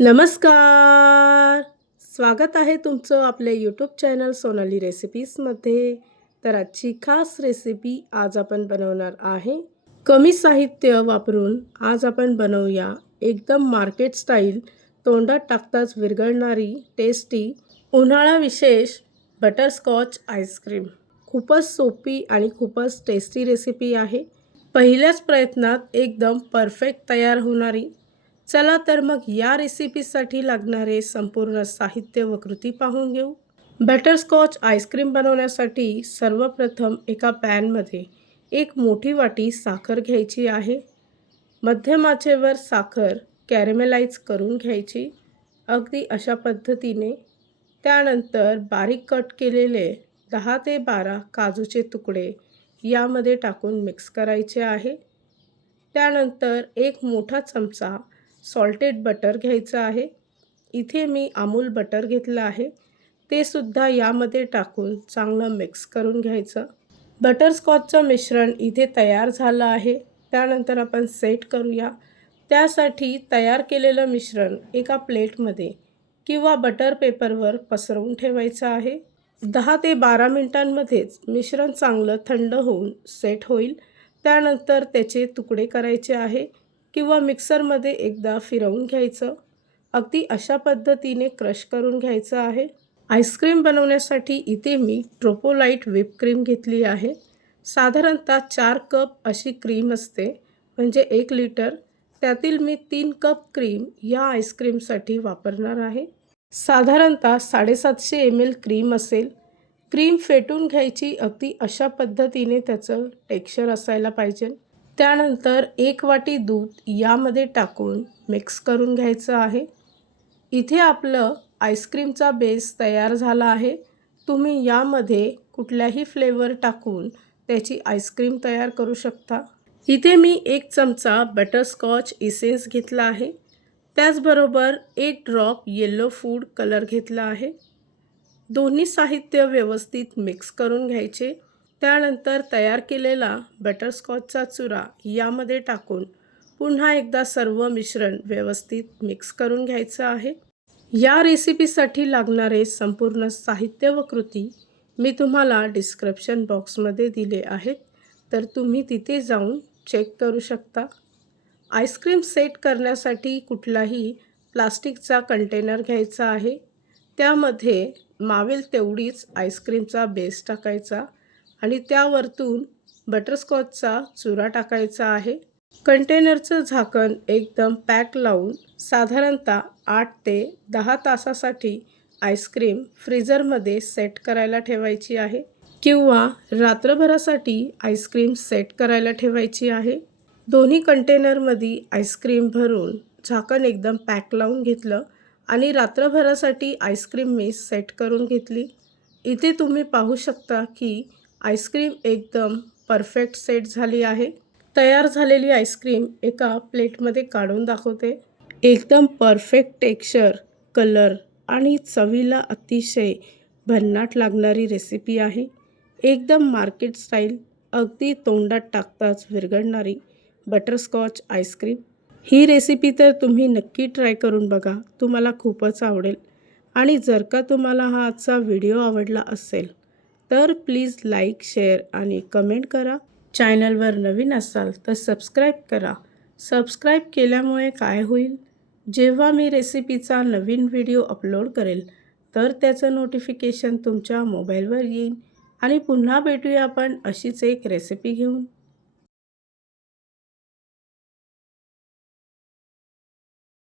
नमस्कार. स्वागत आहे तुमचं आपल्या यूट्यूब चॅनल सोनाली रेसिपीजमध्ये. तर आजची खास रेसिपी आज आपण बनवणार आहे. कमी साहित्य वापरून आज आपण बनवूया एकदम मार्केट स्टाईल, तोंडात टाकताच विरघळणारी टेस्टी उन्हाळा विशेष बटरस्कॉच आईस्क्रीम. खूपच सोपी आणि खूपच टेस्टी रेसिपी आहे. पहिल्याच प्रयत्नात एकदम परफेक्ट तयार होणारी. चला तर मग या रेसिपीसाठी लागणारे संपूर्ण साहित्य व कृती पाहून घेऊ. बटरस्कॉच आईस्क्रीम बनवण्यासाठी सर्वप्रथम एका पॅनमध्ये एक मोठी वाटी साखर घ्यायची आहे. मध्यम आचेवर साखर कॅरेमेलाइज करून घ्यायची, अगदी अशा पद्धतीने. त्यानंतर बारीक कट केलेले 10 ते 12 काजूचे तुकडे यामध्ये टाकून मिक्स करायचे आहे. त्यानंतर एक मोठा चमचा सॉल्टेड बटर घ्यायचं आहे. इथे मी अमूल बटर घेतलं आहे. ते सुद्धा यामध्ये टाकून चांगलं मिक्स करून घ्यायचं. बटरस्कॉचचं मिश्रण इथे तयार झालं आहे. त्यानंतर आपण सेट करूया. त्यासाठी तयार केलेलं मिश्रण एका प्लेटमध्ये किंवा बटर पेपरवर पसरवून ठेवायचं आहे. 10 ते 12 मिनिटांमध्येच मिश्रण चांगलं थंड होऊन सेट होईल. त्यानंतर त्याचे तुकडे करायचे आहे किंवा मिक्सरमध्ये एकदा फिरवून घ्यायचं. अगदी अशा पद्धतीने क्रश करून घ्यायचं आहे. आईस्क्रीम बनवण्यासाठी इथे मी ट्रोपोलाइट व्हिप क्रीम घेतली आहे. साधारणतः 4 कप अशी क्रीम असते, म्हणजे 1 लिटर. त्यातील मी 3 कप क्रीम या आईस्क्रीमसाठी वापरणार आहे. साधारणतः 750 ml क्रीम असेल. क्रीम फेटून घ्यायची, अगदी अशा पद्धतीने त्याचं टेक्स्चर असायला पाहिजे. त्यानंतर 1 वाटी दूध यामध्ये टाकून मिक्स करून घ्यायचं आहे. इथे आपलं आईस्क्रीमचा बेस तयार झाला आहे. तुम्ही यामध्ये कुठल्याही फ्लेवर टाकून त्याची आईस्क्रीम तयार करू शकता. इथे मी 1 चमचा बटरस्कॉच इसेन्स घेतला आहे. त्याचबरोबर 1 ड्रॉप येलो फूड कलर घेतला आहे. दोन्ही साहित्य व्यवस्थित मिक्स करून घ्यायचे. त्यानंतर तयार केलेला बटरस्कॉचचा चुरा यामध्ये टाकून पुन्हा एकदा सर्व मिश्रण व्यवस्थित मिक्स करून घ्यायचं आहे. या रेसिपीसाठी लागणारे संपूर्ण साहित्य व कृती मी तुम्हाला डिस्क्रिप्शन बॉक्समध्ये दिले आहेत, तर तुम्ही तिथे जाऊन चेक करू शकता. आईस्क्रीम सेट करण्यासाठी कुठलाही प्लास्टिकचा कंटेनर घ्यायचा आहे. त्यामध्ये मावेल तेवढीच आईस्क्रीमचा बेस टाकायचा आणि त्यावरतून बटरस्कॉचचा चुरा टाकायचा आहे. कंटेनरचं झाकण एकदम पॅक लावून साधारणतः 8 ते 10 तासासाठी आईस्क्रीम फ्रीझरमध्ये सेट करायला ठेवायची आहे किंवा रात्रभरासाठी आईस्क्रीम सेट करायला ठेवायची आहे. दोन्ही कंटेनरमध्ये आईस्क्रीम भरून झाकण एकदम पॅक लावून घेतलं आणि रात्रभरासाठी आईस्क्रीम मी सेट करून घेतली. इथे तुम्ही पाहू शकता की आईस्क्रीम एकदम परफेक्ट सेट झाली आहे. तयार झालेली आईस्क्रीम एका प्लेटमध्ये काढून दाखवते. एकदम परफेक्ट टेक्स्चर, कलर आणि चवीला अतिशय भन्नाट लागणारी रेसिपी आहे. एकदम मार्केट स्टाईल, अगदी तोंडात टाकताच विरघळणारी बटरस्कॉच आईस्क्रीम. ही रेसिपी तर तुम्ही नक्की ट्राय करून बघा. तुम्हाला खूपच आवडेल. आणि जर का तुम्हाला हा आजचा व्हिडिओ आवडला असेल तर प्लीज लाईक, शेअर आणि कमेंट करा. चॅनलवर नवीन असाल तर सबस्क्राईब करा. सबस्क्राईब केल्यामुळे काय होईल, जेव्हा मी रेसिपीचा नवीन व्हिडिओ अपलोड करेल तर त्याचं नोटिफिकेशन तुमच्या मोबाईलवर येईल. आणि पुन्हा भेटूया आपण अशीच एक रेसिपी घेऊन.